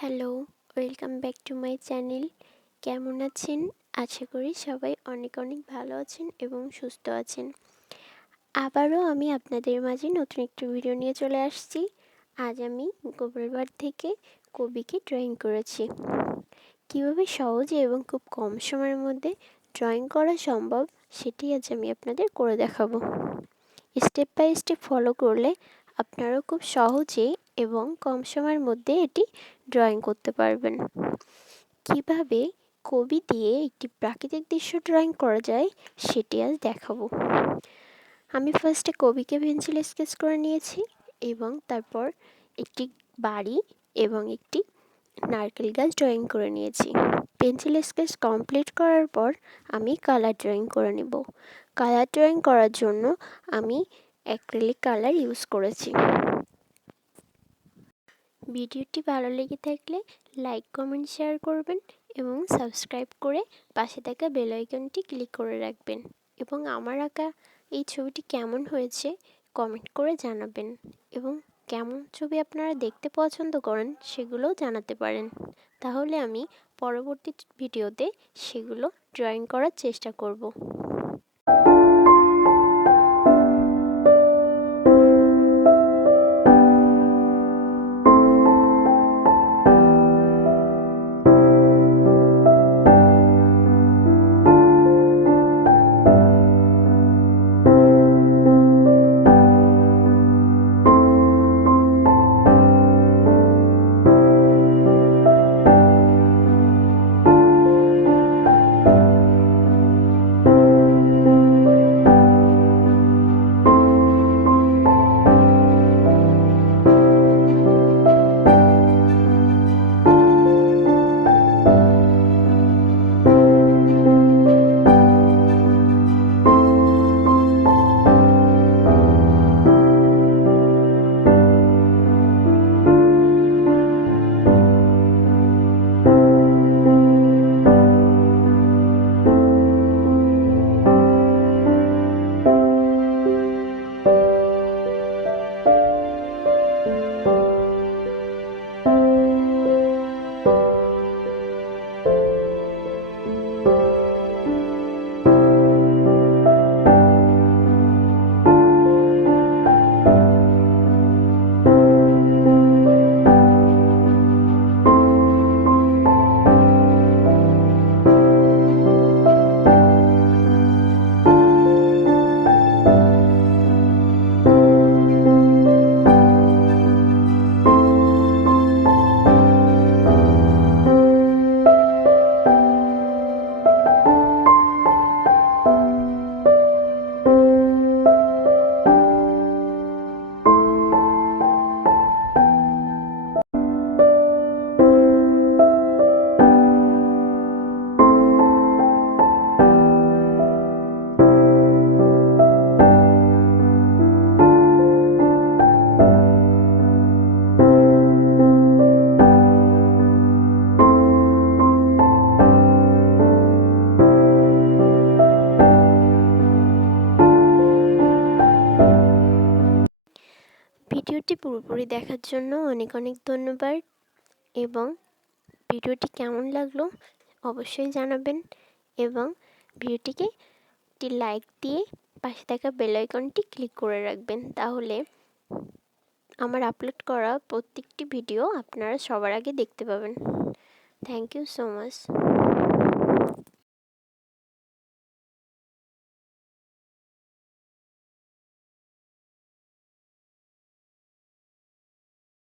Hello, welcome back to my channel. কেমন আছেন? আশা করি সবাই অনেক অনেক ভালো আছেন এবং সুস্থ আছেন। আবারও আমি আপনাদের মাঝে নতুন একটি ভিডিও নিয়ে চলে আসছি। আজ আমি গোপাল ভাঁড় থেকে কবিকে ড্রয়িং করেছি। কীভাবে সহজে এবং খুব কম সময়ের মধ্যে ড্রয়িং করা সম্ভব সেটি আজ আমি আপনাদের করে দেখাবো। স্টেপ বাই স্টেপ ফলো করলে আপনারাও খুব সহজে এবং কম সময়ের মধ্যে এটি ড্রয়িং করতে পারবেন। কিভাবে কবি দিয়ে একটি প্রাকৃতিক দৃশ্য ড্রয়িং করা যায় সেটি আজ দেখাবো। আমি ফার্স্টে কবিকে পেন্সিল স্কেচ করে নিয়েছি এবং তারপর একটি বাড়ি এবং একটি নারকেল গাছ ড্রয়িং করে নিয়েছি। পেন্সিল স্কেচ কমপ্লিট করার পর আমি কালার ড্রয়িং করে নেব। কালার ড্রয়িং করার জন্য আমি অ্যাক্রিলিক কালার ইউজ করেছি। ভিডিওটি ভালো লেগে থাকলে লাইক, কমেন্ট, শেয়ার করবেন এবং সাবস্ক্রাইব করে পাশে থাকা বেল আইকনটি ক্লিক করে রাখবেন এবং আমার আঁকা এই ছবিটি কেমন হয়েছে কমেন্ট করে জানাবেন এবং কেমন ছবি আপনারা দেখতে পছন্দ করেন সেগুলোও জানাতে পারেন। তাহলে আমি পরবর্তী ভিডিওতে সেগুলো ড্রয়িং করার চেষ্টা করব। ভিডিওটি পুরোপুরি দেখার জন্য অনেক অনেক ধন্যবাদ এবং ভিডিওটি কেমন লাগলো অবশ্যই জানাবেন এবং ভিডিওটিকে একটি লাইক দিয়ে পাশে থাকা বেল আইকনটি ক্লিক করে রাখবেন। তাহলে আমার আপলোড করা প্রত্যেকটি ভিডিও আপনারা সবার আগে দেখতে পাবেন। Thank you so much.